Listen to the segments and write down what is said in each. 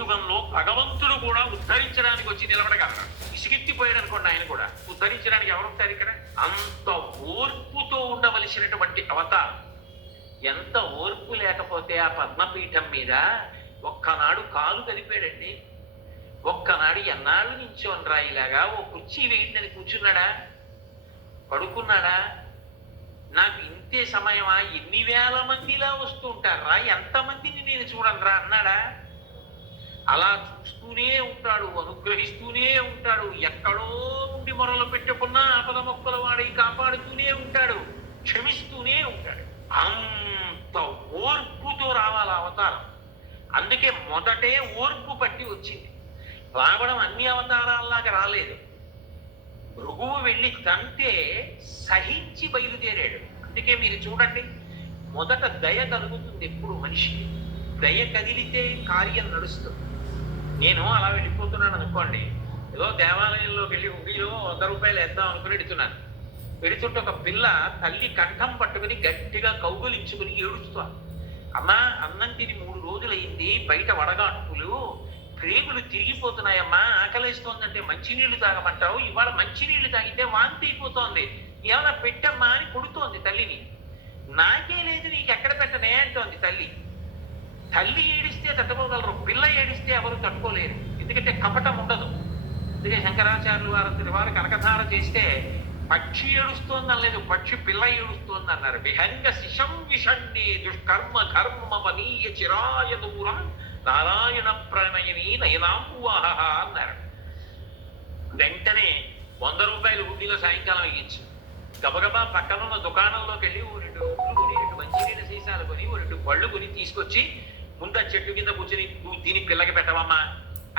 యుగంలో భగవంతుడు కూడా ఉద్ధరించడానికి వచ్చి నిలబడగలరు. ఇసుకెత్తిపోయాడు అనుకోండి, ఆయన కూడా ఉద్ధరించడానికి ఎవరు ఉంటారు ఇక్కడ? అంత ఓర్పుతో ఉండవలసినటువంటి అవతారం. ఎంత ఓర్పు లేకపోతే ఆ పద్మపీఠం మీద ఒక్కనాడు కాలు కదిపాడండి. ఒక్కనాడు ఎన్నాళ్ళు నించోనరా ఇలాగా, ఓ కుర్చీ వేయిందని కూర్చున్నాడా, పడుకున్నాడా? నాకు ఇంతే సమయమా, ఎన్ని వేల మందిలా వస్తూ ఉంటారా, ఎంతమందిని నేను చూడనరా అన్నాడా? అలా చూస్తూనే ఉంటాడు, అనుగ్రహిస్తూనే ఉంటాడు. ఎక్కడో ఉండి మొరలు పెట్టుకున్నా ఆపద మొక్కల వాడి కాపాడుతూనే ఉంటాడు, క్షమిస్తూనే ఉంటాడు. అంత ఓర్పుతో రావాలి అవతారం. అందుకే మొదటే ఓర్పు పట్టి వచ్చింది. రావడం అన్ని అవతారాల్లాగా రాలేదు. భృగువు వెళ్ళి తంతే సహించి బయలుదేరాడు. అందుకే మీరు చూడండి, మొదట దయ కలుగుతుంది ఎప్పుడు మనిషికి. దయ కదిలితే కార్యం నడుస్తుంది. నేను అలా వెళ్ళిపోతున్నాను అనుకోండి, ఏదో దేవాలయంలోకి వెళ్ళి హుండీలో 100 రూపాయలు వేద్దాం అనుకుని వెడుతున్నాను. వెడుతుంటే ఒక పిల్ల తల్లి కంఠం పట్టుకుని గట్టిగా కౌగులించుకుని ఏడుస్తాను. అమ్మా, అన్నం తిని 3 రోజులైంది, బయట వడగాట్టులు ప్రేగులు తిరిగిపోతున్నాయమ్మా, ఆకలిస్తోందంటే మంచినీళ్లు తాగమంటావు, ఇవాళ మంచినీళ్లు తాగితే వాంతి అయిపోతోంది, ఏమైనా పెట్టమ్మా అని కొడుతోంది తల్లిని. నాకే లేదు, నీకు ఎక్కడ పెట్టనే అంటోంది తల్లి. తల్లి ఏడిస్తే తట్టుకోగలరు, పిల్ల ఏడిస్తే ఎవరు తట్టుకోలేరు. ఎందుకంటే కపటం ఉండదు. అందుకే శంకరాచార్యులు వారు కనకధార చేస్తే పక్షి ఏడుస్తోంది అనలేదు, పక్షి పిల్ల ఏడుస్తోంది అన్నారు. విహంగ శిశం విషణ్ణి దుష్కర్మ కర్మమనీయ చిరాయ దూరం నారాయణ ప్రణయని నయనాంబువాహ అన్నారు. వెంటనే 100 రూపాయలు హుండీలో సాయంకాలం ఇయ్యచ్చు. గబగబా పక్కనున్న దుకాణంలోకి వెళ్ళి 2 ఉప్పులు కొని, 2 మంచినీళ్ళ సీసాలు కొని, 2 పళ్ళు కొని తీసుకొచ్చి ముందు ఆ చెట్టు కింద కూర్చొని, నువ్వు తిని పిల్లకి పెట్టవమ్మా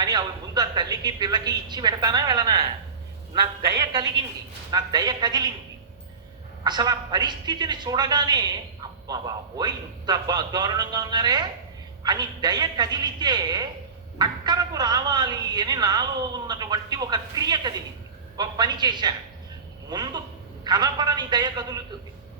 అని ముందు ఆ తల్లికి పిల్లకి ఇచ్చి పెడతానా వెళ్ళనా? నా దయ కలిగింది, నా దయ కదిలింది. అసలు ఆ పరిస్థితిని చూడగానే అబ్బా బాబోయ్ ఇంత దారుణంగా ఉన్నారే అని దయ కదిలితే అక్కడకు రావాలి అని నాలో ఉన్నటువంటి ఒక క్రియ కదిలింది. ఒక పని చేశాను. ముందు కనపడని దయ కదులుతుంది.